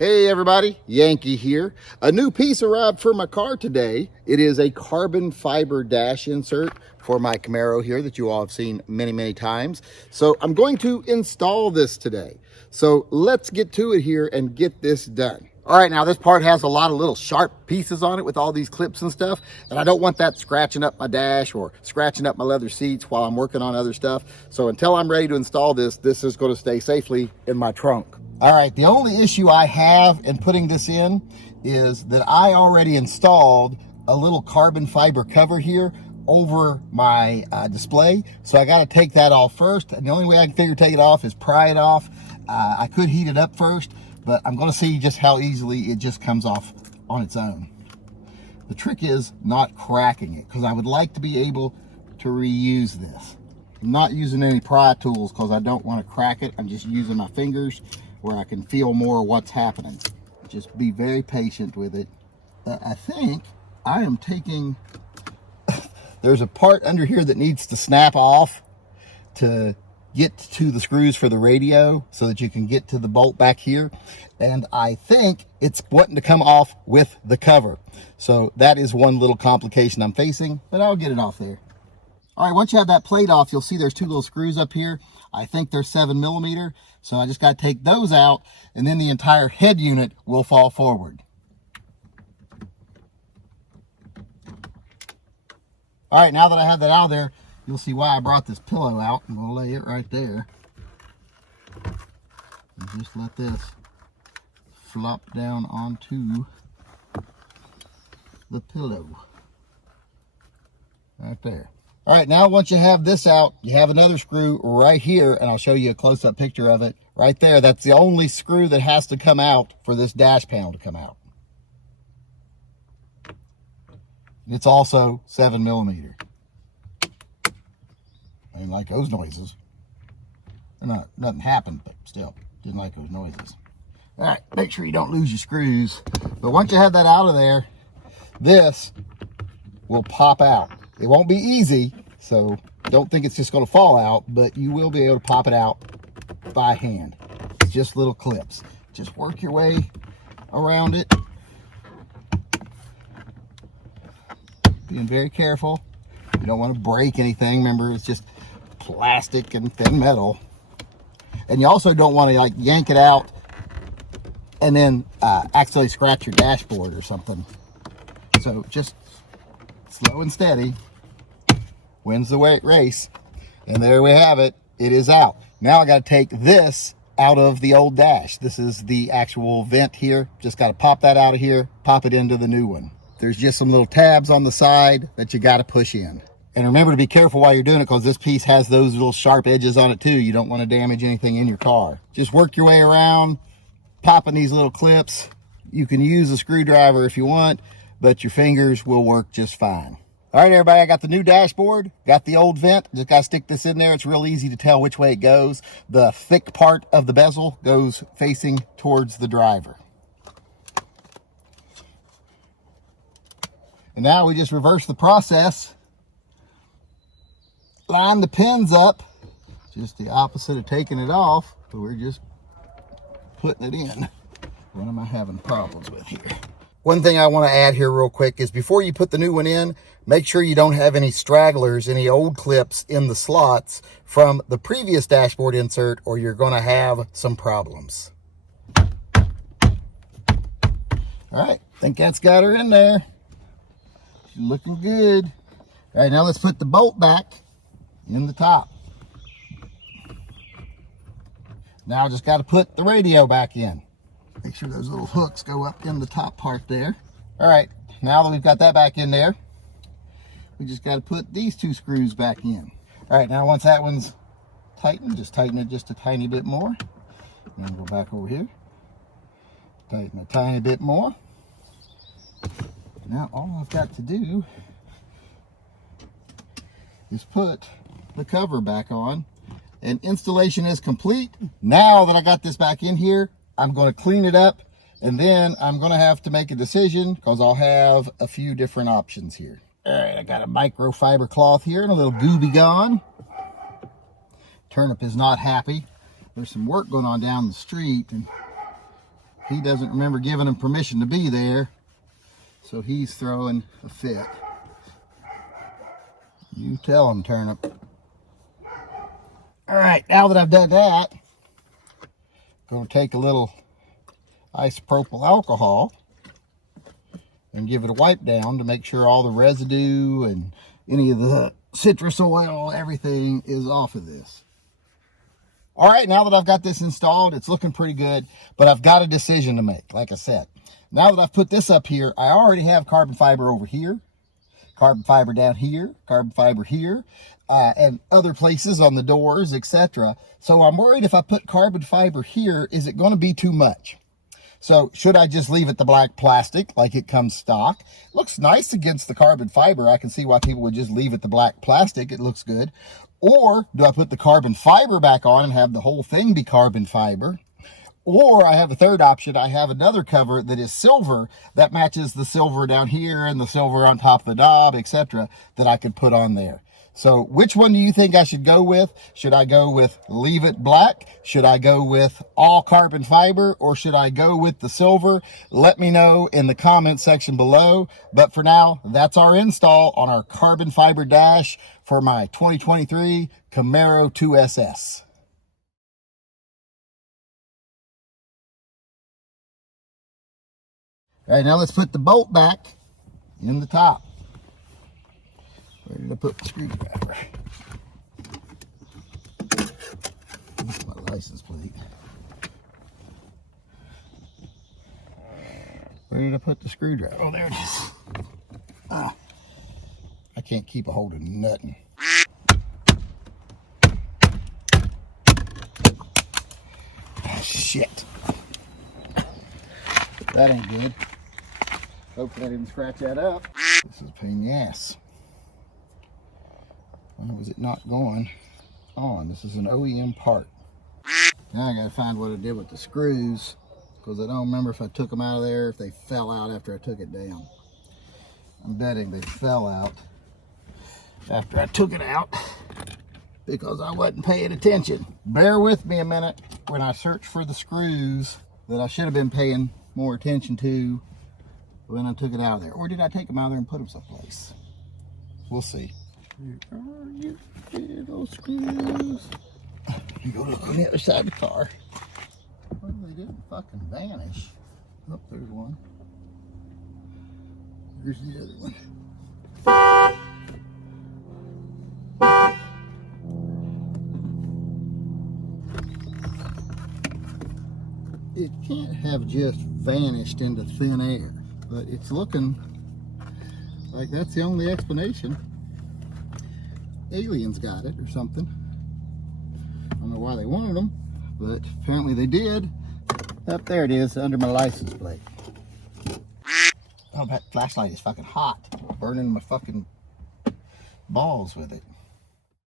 Hey everybody, Yankee here. A new piece arrived for my car today. It is a carbon fiber dash insert for my Camaro here that you all have seen many times. So I'm going to install this today. So let's get to it here and get this done. All right, now this part has a lot of little sharp pieces on it with all these clips and stuff, and I don't want that scratching up my dash or scratching up my leather seats while I'm working on other stuff. So until I'm ready to install this, this is going to stay safely in my trunk. All right, the only issue I have in putting this in is that I already installed a little carbon fiber cover here over my display. So I got to take that off first. And the only way I can figure to take it off is pry it off. I could heat it up first, but I'm going to see just how easily it just comes off on its own. The trick is not cracking it, because I would like to be able to reuse this. I'm not using any pry tools because I don't want to crack it. I'm just using my fingers where I can feel more what's happening. Just be very patient with it. I think I am taking, there's a part under here that needs to snap off to get to the screws for the radio so that you can get to the bolt back here. And I think it's wanting to come off with the cover. So that is one little complication I'm facing, but I'll get it off there. All right, once you have that plate off, you'll see there's two little screws up here. I think they're 7mm, so I just got to take those out, and then the entire head unit will fall forward. All right, now that I have that out of there, you'll see why I brought this pillow out. I'm gonna lay it right there. And just let this flop down onto the pillow. Right there. All right, now once you have this out, you have another screw right here, and I'll show you a close-up picture of it. Right there, that's the only screw that has to come out for this dash panel to come out. It's also 7mm. I didn't like those noises. Nothing happened, but still, didn't like those noises. All right, make sure you don't lose your screws. But once you have that out of there, this will pop out. It won't be easy, so don't think it's just going to fall out, but you will be able to pop it out by hand. It's just little clips. Just work your way around it. Being very careful. You don't want to break anything. Remember, it's just plastic and thin metal. And you also don't want to like yank it out and then accidentally scratch your dashboard or something. So just slow and steady wins the race. And there we have it. It is out. Now I got to take this out of the old dash. This is the actual vent here. Just got to pop that out of here, pop it into the new one. There's just some little tabs on the side that you got to push in. And remember to be careful while you're doing it, because this piece has those little sharp edges on it too. You don't want to damage anything in your car. Just work your way around, popping these little clips. You can use a screwdriver if you want, but your fingers will work just fine. All right, everybody, I got the new dashboard, got the old vent. Just got to stick this in there. It's real easy to tell which way it goes. The thick part of the bezel goes facing towards the driver. And now we just reverse the process. Line the pins up, just the opposite of taking it off. So we're just putting it in. What am I having problems with here? One thing I want to add here real quick is before you put the new one in, make sure you don't have any stragglers, any old clips in the slots from the previous dashboard insert, or you're going to have some problems. All right, think that's got her in there. She's looking good. All right, now let's put the bolt back in the top. Now I just got to put the radio back in. Make sure those little hooks go up in the top part there. All right, now that we've got that back in there, we just got to put these two screws back in. All right, now once that one's tightened, just tighten it just a tiny bit more. And then go back over here. Tighten a tiny bit more. Now all I've got to do is put the cover back on, and installation is complete. Now that I got this back in here, I'm going to clean it up, and then I'm going to have to make a decision because I'll have a few different options here. All right, I got a microfiber cloth here and a little Gooby Gone. Turnip is not happy. There's some work going on down the street, and he doesn't remember giving him permission to be there, so he's throwing a fit. You tell him, Turnip. All right, now that I've done that, I'm going to take a little isopropyl alcohol and give it a wipe down to make sure all the residue and any of the citrus oil, everything is off of this. All right, now that I've got this installed, it's looking pretty good, but I've got a decision to make, like I said. Now that I've put this up here, I already have carbon fiber over here, carbon fiber down here, carbon fiber here, and other places on the doors, etc. So I'm worried if I put carbon fiber here, is it going to be too much? So should I just leave it the black plastic like it comes stock? It looks nice against the carbon fiber. I can see why people would just leave it the black plastic. It looks good. Or do I put the carbon fiber back on and have the whole thing be carbon fiber? Or I have a third option. I have another cover that is silver that matches the silver down here and the silver on top of the knob, etc. that I could put on there. So which one do you think I should go with? Should I go with leave it black? Should I go with all carbon fiber? Or should I go with the silver? Let me know in the comment section below. But for now, that's our install on our carbon fiber dash for my 2023 Camaro 2SS. All right, now let's put the bolt back in the top. Where did I put the screwdriver? That's my license plate. Where did I put the screwdriver? Oh, there it is. I can't keep a hold of nothing. Oh, shit. That ain't good. Hopefully I didn't scratch that up. This is a pain in the ass. Why was it not going on? This is an OEM part. Now I gotta find what I did with the screws, because I don't remember if I took them out of there, if they fell out after I took it down. I'm betting they fell out after I took it out because I wasn't paying attention. Bear with me a minute when I search for the screws that I should have been paying more attention to when I took it out of there. Or did I take them out of there and put them someplace? We'll see. Where are you, little screws? You go look on the other side of the car. Well, they didn't fucking vanish. Oh, there's one. Here's the other one. It can't have just vanished into thin air, but it's looking like that's the only explanation. Aliens got it or something. I don't know why they wanted them, but apparently they did. Up there it is, under my license plate. Oh, that flashlight is fucking hot. Burning my fucking balls with it.